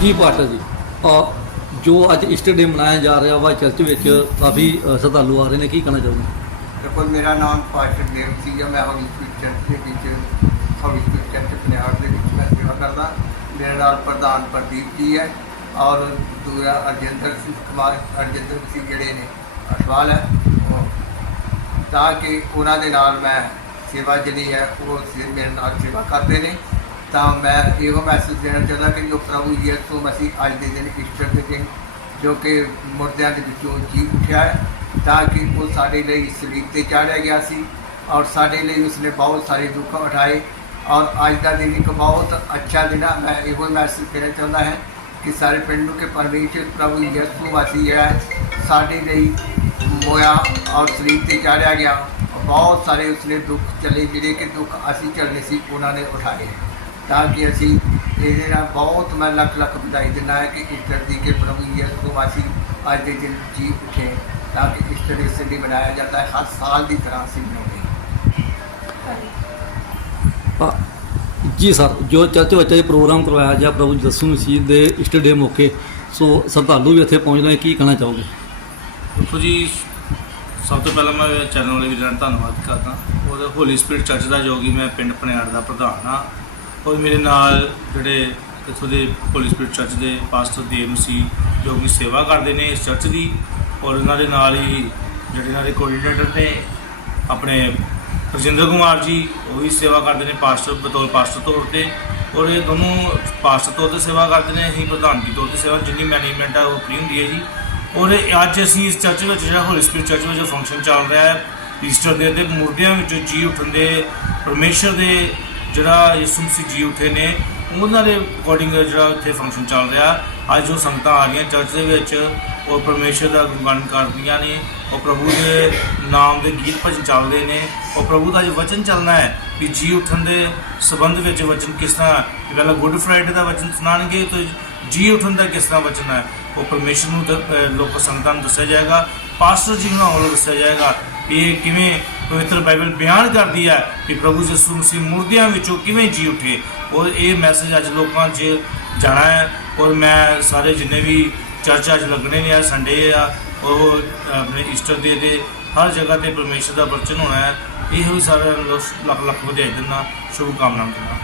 ਜੀ ਪਾਟਲ ਜੀ। ਅ, ਜੋ ਅੱਜ ਈਸਟਰ ਡੇ ਮਨਾਇਆ ਜਾ ਰਿਹਾ ਵਾ ਚਰਚ ਵਿੱਚ ਕਾਫੀ ਸ਼ਰਧਾਲੂ ਆ ਰਹੇ ਨੇ ਕੀ ਕਹਿਣਾ ਚਾਹੁੰਦੇ ਦੇਖੋ ਮੇਰਾ ਨਾਮ ਪਾਸ਼ਰ ਦੇਵ ਸੀ ਮੈਂ ਹੌਲੀ ਸਪੀਡ ਚਰਚ ਦੇ ਵਿੱਚ ਹੌਲੀ ਸਪੀਡ ਚਰਚ ਪੰਜਾਬ ਦੇ ਵਿੱਚ ਮੈਂ ਸੇਵਾ ਕਰਦਾ। ਮੇਰੇ ਨਾਲ ਪ੍ਰਧਾਨ ਪ੍ਰਦੀਪ ਜੀ ਹੈ ਔਰ ਦੂਜਾ ਅਰਜਿੰਦਰ ਸਿੰਘ ਕੁਮਾਰ ਅਰਜਿੰਦਰ ਸਿੰਘ ਜਿਹੜੇ ਨੇ ਅਟਵਾਲ ਹੈ। ਤਾਂ ਕਿ ਉਹਨਾਂ ਦੇ ਨਾਲ ਮੈਂ ਸੇਵਾ ਜਿਹੜੀ ਹੈ ਉਹ ਸੇ- ਮੇਰੇ ਨਾਲ ਸੇਵਾ ਕਰਦੇ ਨੇ। ਤਾਂ ਮੈਂ ਇਹੋ ਮੈਸੇਜ ਦੇਣਾ ਚਾਹੁੰਦਾ ਕਿ ਜੋ ਪ੍ਰਭੂ ਯਿਸੂ ਮਸੀਹ ਅੱਜ ਦੇ ਦਿਨ ਈਸਟਰ ਦੇ ਦਿਨ ਜੋ ਕਿ ਮੁਰਦਿਆਂ ਦੇ ਵਿੱਚੋਂ ਜੀ ਉੱਠਿਆ ਹੈ, ਤਾਂ ਕਿ ਉਹ ਸਾਡੇ ਲਈ ਸਲੀਬ ਤੇ ਚਾੜਿਆ ਗਿਆ ਸੀ ਔਰ ਸਾਡੇ ਲਈ ਉਸਨੇ ਬਹੁਤ ਸਾਰੇ ਦੁੱਖ ਉਠਾਏ ਔਰ ਅੱਜ ਦਾ ਦਿਨ ਇੱਕ ਬਹੁਤ ਅੱਛਾ ਦਿਨ ਹੈ ਮੈਂ ਇਹੋ ਮੈਸੇਜ ਦੇਣਾ ਚਾਹੁੰਦਾ ਹਾਂ ਕਿ ਸਾਰੇ ਪਿੰਡ ਨੂੰ ਕਿ ਪਰਮੇਸ਼ਰ ਪ੍ਰਭੂ ਯਿਸੂ ਵਾਸੀ ਹੈ, ਸਾਡੇ ਲਈ ਮੋਇਆ ਔਰ ਸਲੀਬ ਤੇ ਚਾੜਿਆ ਗਿਆ। ਬਹੁਤ ਸਾਰੇ ਉਸਨੇ ਦੁੱਖ ਚਲੇ, ਜਿਹੜੇ ਕਿ ਦੁੱਖ ਅਸੀਂ ਝੱਲਣੇ ਸੀ, ਉਹਨਾਂ ਨੇ ਉਠਾਏ। ਤਾਂ ਕਿ ਅਸੀਂ ਇਹਦੇ ਨਾਲ ਬਹੁਤ ਮੈਂ ਲੱਖ ਲੱਖ ਵਧਾਈ ਦਿੰਦਾ ਹੈ ਕਿ ਈਸਟਰ ਦੀ ਕਿ ਪ੍ਰਭੂ ਯਿਸੂ ਮਸੀਹ ਅੱਜ ਦੇ ਦਿਨ ਜੀ ਉਠੇ ਤਾਂ ਕਿ ਈਸਟਰ ਇਸ ਲਈ ਮਨਾਇਆ ਜਾਂਦਾ ਹੈ। ਹਰ ਸਾਲ ਦੀ ਤਰ੍ਹਾਂ ਅਸੀਂ ਮਨਾਉਂਦੇ ਹਾਂ। ਅ, ਜੀ ਸਰ ਜੋ ਚਰਚ ਵਿੱਚ ਇਹ ਪ੍ਰੋਗਰਾਮ ਕਰਵਾਇਆ ਗਿਆ ਪ੍ਰਭੂ ਯਿਸੂ ਮਸੀਹ ਦੇ ਈਸਟਰ ਡੇ ਮੌਕੇ ਸੋ ਸ਼ਰਧਾਲੂ ਵੀ ਇੱਥੇ ਪਹੁੰਚਦੇ ਨੇ ਕੀ ਕਹਿਣਾ ਚਾਹੋਗੇ? ਦੇਖੋ ਜੀ ਸਭ ਤੋਂ ਪਹਿਲਾਂ ਮੈਂ ਚੈਨਲ ਵਾਲੇ ਵੀਰਾਂ ਦਾ ਧੰਨਵਾਦ ਕਰਦਾ। ਔਰ ਹੋਲੀ ਸਪਿਰਿਟ ਚਰਚ ਦਾ ਜੋ ਕਿ ਮੈਂ ਪਿੰਡ ਪਨਿਆੜ ਦਾ ਪ੍ਰਧਾਨ ਹਾਂ ਔਰ ਮੇਰੇ ਨਾਲ ਜਿਹੜੇ ਇੱਥੋਂ ਦੇ ਹੋਲੀ ਸਪਿਰਿਟ ਚਰਚ ਦੇ ਪਾਸਟਰ ਦੇਵ ਮਸੀਹ ਜੋ ਕਿ ਸੇਵਾ ਕਰਦੇ ਨੇ ਇਸ ਚਰਚ ਦੀ, ਔਰ ਉਹਨਾਂ ਦੇ ਨਾਲ ਹੀ ਜਿਹੜੇ ਇਹਨਾਂ ਦੇ ਕੋਆਰਡੀਨੇਟਰ ਨੇ, ਆਪਣੇ ਰਜਿੰਦਰ ਕੁਮਾਰ ਜੀ, ਉਹ ਵੀ ਸੇਵਾ ਕਰਦੇ ਨੇ ਪਾਸਟਰ ਬਤੌਰ ਪਾਸਟਰ ਤੌਰ ਤੇ, ਔਰ ਇਹ ਦੋਨੋਂ ਪਾਸਟਰ ਤੌਰ ਤੇ ਸੇਵਾ ਕਰਦੇ ਨੇ, ਅਸੀਂ ਪ੍ਰਧਾਨਗੀ ਤੌਰ ਤੇ ਸੇਵਾ, ਜਿੰਨੀ ਮੈਨੇਜਮੈਂਟ ਆ ਉਹ ਫ੍ਰੀ ਹੁੰਦੀ ਹੈ ਜੀ। ਔਰ ਇਹ ਅੱਜ ਅਸੀਂ ਇਸ ਚਰਚ ਵਿੱਚ ਜਿਹੜਾ ਹੋਲੀ ਸਪਿਰਿਟ ਚਰਚ ਵਿੱਚ ਫੰਕਸ਼ਨ ਚੱਲ ਰਿਹਾ ਹੈ ਈਸਟਰ ਦੇ, ਤੇ ਮੁਰਦਿਆਂ ਵਿੱਚੋਂ ਜੀ ਉੱਠਣ ਦੇ, ਪਰਮੇਸ਼ਰ ਦੇ ਜਿਹੜਾ ਯਿਸੂ ਮਸੀਹ ਜੀ ਉੱਠੇ ਨੇ, ਉਹਨਾਂ ਦੇ ਅਕੋਰਡਿੰਗ ਜਿਹੜਾ ਇੱਥੇ ਫੰਕਸ਼ਨ ਚੱਲ ਰਿਹਾ। ਅੱਜ ਜੋ ਸੰਗਤਾਂ ਆ ਰਹੀਆਂ ਚਰਚ ਦੇ ਵਿੱਚ, ਉਹ ਪਰਮੇਸ਼ਰ ਦਾ ਗੁਣਗਾਨ ਕਰਦੀਆਂ ਨੇ, ਉਹ ਪ੍ਰਭੂ ਦੇ ਨਾਮ ਦੇ ਗੀਤ ਭਜਨ ਚੱਲਦੇ ਨੇ, ਉਹ ਪ੍ਰਭੂ ਦਾ ਜੋ ਵਚਨ ਚੱਲਣਾ ਹੈ ਕਿ ਜੀ ਉੱਠਣ ਦੇ ਸਬੰਧ ਵਿੱਚ ਵਚਨ ਕਿਸ ਤਰ੍ਹਾਂ ਪਹਿਲਾਂ ਗੁੱਡ ਫਰਾਈਡੇ ਦਾ ਵਚਨ ਸੁਣਾਣਗੇ ਤੇ ਜੀ ਉੱਠਣ ਦਾ ਕਿਸ ਤਰ੍ਹਾਂ ਵਚਨ ਹੈ? ਉਹ ਪਰਮੇਸ਼ਰ ਨੂੰ ਦ- ਲੋਕ ਸੰਗਤਾਂ ਨੂੰ ਦੱਸਿਆ ਜਾਏਗਾ ਪਾਸਟਰ ਜੀ ਨੂੰ ਵੱਲੋਂ ਦੱਸਿਆ ਜਾਏਗਾ ਇਹ ਕਿਵੇਂ ਪਵਿੱਤਰ ਬਾਈਬਲ ਬਿਆਨ ਕਰਦੀ ਹੈ ਕਿ ਪ੍ਰਭੂ ਯਿਸੂ ਮਸੀਹ ਮੁਰਦਿਆਂ ਵਿੱਚੋਂ ਕਿਵੇਂ ਜੀ ਉੱਠੇ। ਔਰ ਇਹ ਮੈਸੇਜ ਅੱਜ ਲੋਕਾਂ 'ਚ ਜਾਣਾ ਹੈ। ਔਰ ਮੈਂ ਸਾਰੇ ਜਿੰਨੇ ਵੀ ਚਰਚ ਅੱਜ ਲੱਗਣੇ ਨੇ ਆ ਸੰਡੇ ਆ, ਉਹ, ਆਪਣੇ ਈਸਟਰ ਦੇ ਦੇ ਹਰ ਜਗ੍ਹਾ ਤੇ ਪਰਮੇਸ਼ਰ ਦਾ ਵਚਨ ਹੋਣਾ ਹੈ। ਇਹੋ ਸਾਰਿਆਂ ਨੂੰ ਲੱਖ ਲੱਖ ਵਧਾਈ ਦਿੰਦਾ। ਸ਼ੁਭ ਕਾਮਨਾਵਾਂ ਦਿੰਦਾ